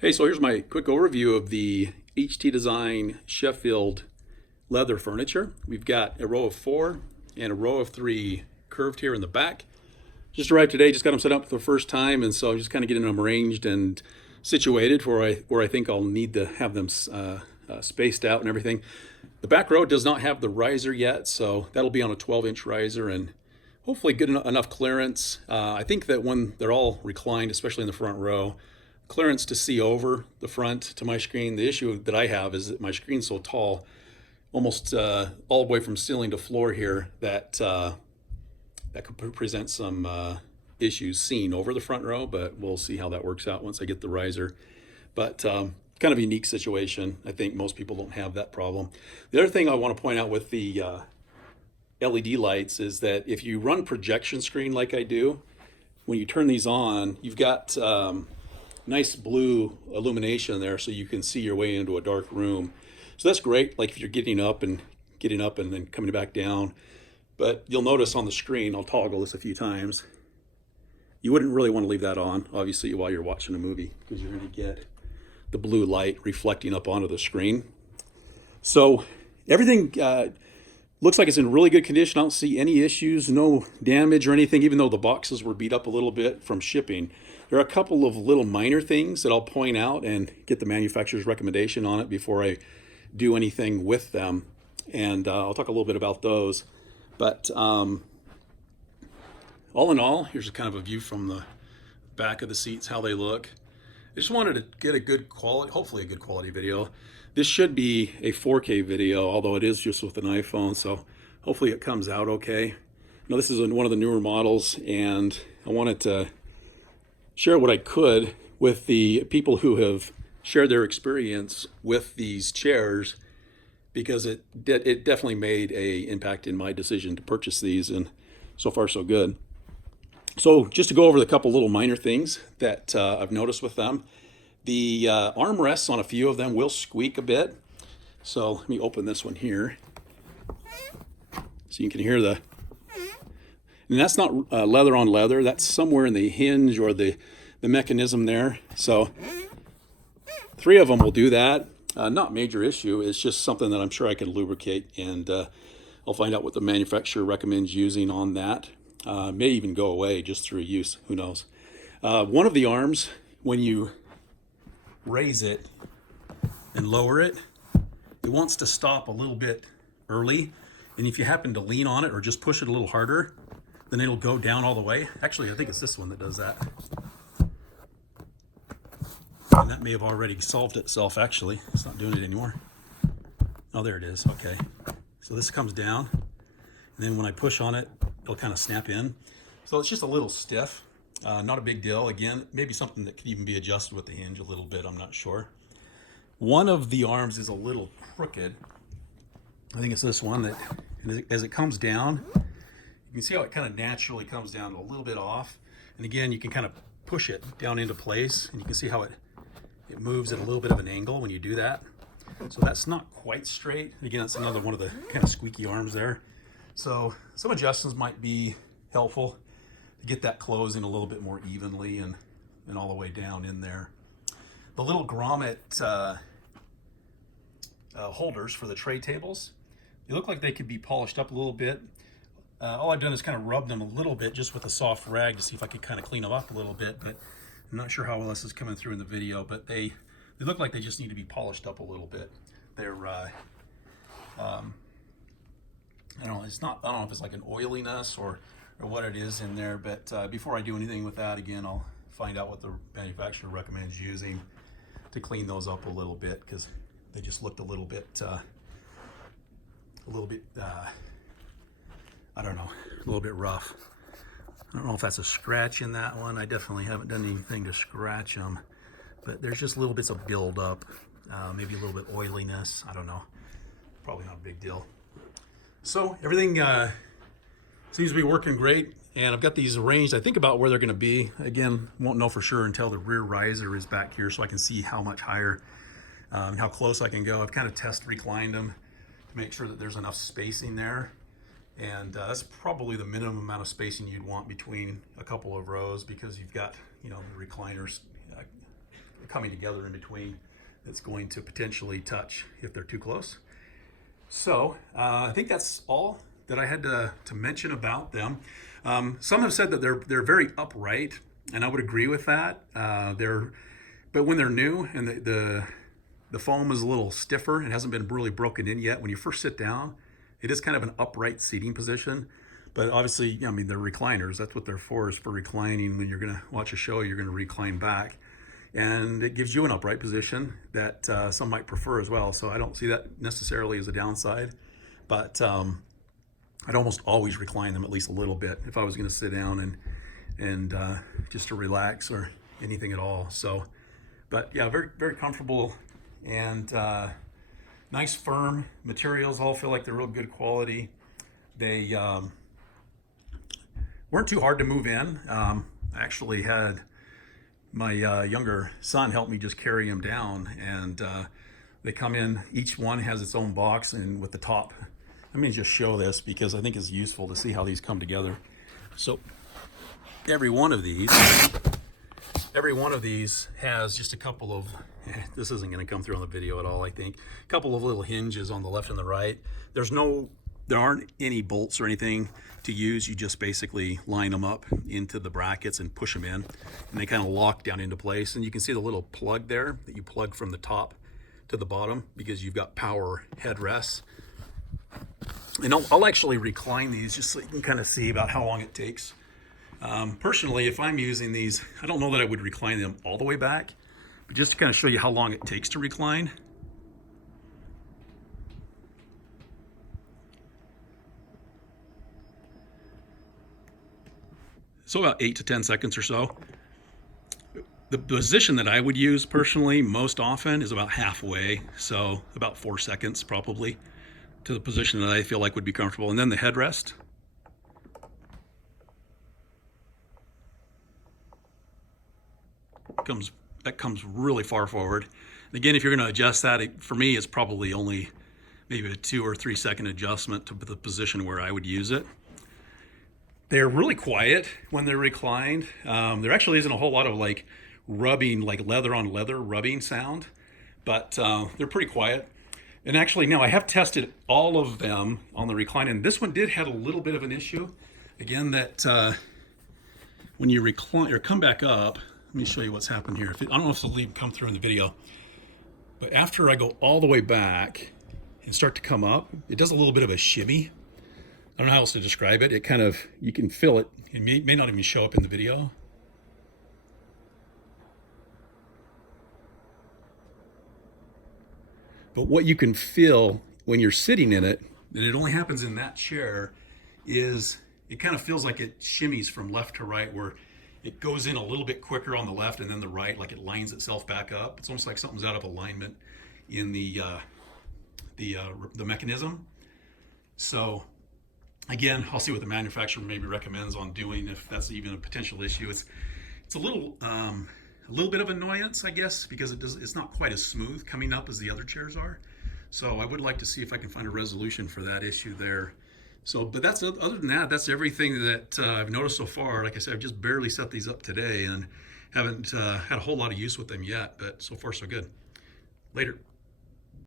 Hey, so here's my quick overview of the HT Design Sheffield leather furniture. We've got a row of 4 and a row of 3 curved here in the back. Just arrived today, just got them set up for the first time, and so I'm just kind of getting them arranged and situated for where I think I'll need to have them spaced out and everything. The back row does not have the riser yet, so that'll be on a 12-inch riser and hopefully good enough clearance. I think that when they're all reclined, especially in the front row, clearance to see over the front to my screen. The issue that I have is that my screen's so tall, almost all the way from ceiling to floor here, that that could present some issues seen over the front row, but we'll see how that works out once I get the riser. But kind of a unique situation. I think most people don't have that problem. The other thing I want to point out with the LED lights is that if you run projection screen like I do, when you turn these on, you've got nice blue illumination there so you can see your way into a dark room. So that's great, like if you're getting up and then coming back down. But you'll notice on the screen, I'll toggle this a few times, you wouldn't really want to leave that on, obviously, while you're watching a movie, because you're going to get the blue light reflecting up onto the screen. So everything looks like it's in really good condition. I don't see any issues, no damage or anything, even though the boxes were beat up a little bit from shipping. There are a couple of little minor things that I'll point out and get the manufacturer's recommendation on it before I do anything with them. And I'll talk a little bit about those. But all in all, here's a kind of a view from the back of the seats, how they look. I just wanted to get a good quality, hopefully a good quality video. This should be a 4K video, although it is just with an iPhone, so hopefully it comes out okay. Now this is one of the newer models, and I wanted to share what I could with the people who have shared their experience with these chairs, because it definitely made a impact in my decision to purchase these, and so far so good. So just to go over the couple little minor things that I've noticed with them. The armrests on a few of them will squeak a bit. So let me open this one here so you can hear and that's not leather on leather. That's somewhere in the hinge or the mechanism there. So 3 of them will do that. Not major issue. It's just something that I'm sure I can lubricate, and I'll find out what the manufacturer recommends using on that. May even go away just through use. Who knows? One of the arms, when you raise it and lower it, it wants to stop a little bit early. And if you happen to lean on it or just push it a little harder, then it'll go down all the way. Actually, I think it's this one that does that. And that may have already solved itself, actually. It's not doing it anymore. Oh, there it is. Okay. So this comes down, and then when I push on it, it'll kind of snap in. So it's just a little stiff. Not a big deal. Again, maybe something that could even be adjusted with the hinge a little bit. I'm not sure. One of the arms is a little crooked. I think it's this one that, as it comes down, you can see how it kind of naturally comes down a little bit off. And again, you can kind of push it down into place, and you can see how it moves at a little bit of an angle when you do that. So that's not quite straight. Again, that's another one of the kind of squeaky arms there. So some adjustments might be helpful to get that closing a little bit more evenly and all the way down in there. The little grommet holders for the tray tables, they look like they could be polished up a little bit. All I've done is kind of rub them a little bit just with a soft rag to see if I could kind of clean them up a little bit, but I'm not sure how well this is coming through in the video, but they look like they just need to be polished up a little bit. They're I don't know, I don't know if it's like an oiliness or what it is in there, but before I do anything with that, again, I'll find out what the manufacturer recommends using to clean those up a little bit, because they just looked a little bit I don't know, a little bit rough. I don't know if that's a scratch in that one. I definitely haven't done anything to scratch them, but there's just little bits of buildup, maybe a little bit oiliness. I don't know, probably not a big deal. So everything seems to be working great, and I've got these arranged, I think, about where they're going to be. Again, won't know for sure until the rear riser is back here, so I can see how much higher, how close I can go. I've kind of test reclined them to make sure that there's enough spacing there, and that's probably the minimum amount of spacing you'd want between a couple of rows, because you've got, you know, the recliners coming together in between that's going to potentially touch if they're too close. So I think that's all that I had to mention about them. Some have said that they're very upright, and I would agree with that. But when they're new and the foam is a little stiffer, it hasn't been really broken in yet. When you first sit down, it is kind of an upright seating position. But obviously, I mean, they're recliners. That's what they're for, is for reclining. When you're going to watch a show, you're going to recline back. And it gives you an upright position that some might prefer as well. So I don't see that necessarily as a downside. But I'd almost always recline them at least a little bit if I was going to sit down and just to relax or anything at all. So, but yeah, very, very comfortable and nice firm materials. All feel like they're real good quality. They weren't too hard to move in. I actually had my younger son help me just carry them down, and they come in, each one has its own box, and with the top, let me just show this because I think it's useful to see how these come together. So every one of these has just a couple of, this isn't going to come through on the video at all, I think, a couple of little hinges on the left and the right. There aren't any bolts or anything to use. You just basically line them up into the brackets and push them in, and they kind of lock down into place. And you can see the little plug there that you plug from the top to the bottom because you've got power headrests. And I'll actually recline these just so you can kind of see about how long it takes. Personally, if I'm using these, I don't know that I would recline them all the way back, but just to kind of show you how long it takes to recline. So about 8 to 10 seconds or so. The position that I would use personally most often is about halfway, so about 4 seconds probably to the position that I feel like would be comfortable. And then the headrest. That comes really far forward. And again, if you're going to adjust that, for me, it's probably only maybe a 2 or 3 second adjustment to the position where I would use it. They're really quiet when they're reclined. There actually isn't a whole lot of like rubbing, like leather on leather rubbing sound, but they're pretty quiet. And actually, now I have tested all of them on the recline, and this one did have a little bit of an issue. Again, that when you recline or come back up, let me show you what's happened here. I don't know if it'll come through in the video, but after I go all the way back and start to come up, it does a little bit of a shimmy. I don't know how else to describe it. It kind of, you can feel it. It may not even show up in the video. But what you can feel when you're sitting in it, and it only happens in that chair, is it kind of feels like it shimmies from left to right, where it goes in a little bit quicker on the left and then the right, like it lines itself back up. It's almost like something's out of alignment in the mechanism. So again, I'll see what the manufacturer maybe recommends on doing, if that's even a potential issue. It's a little bit of annoyance, I guess, because it's not quite as smooth coming up as the other chairs are. So I would like to see if I can find a resolution for that issue there. So, but that's, other than that, that's everything that I've noticed so far. Like I said, I've just barely set these up today and haven't had a whole lot of use with them yet, but so far so good. Later.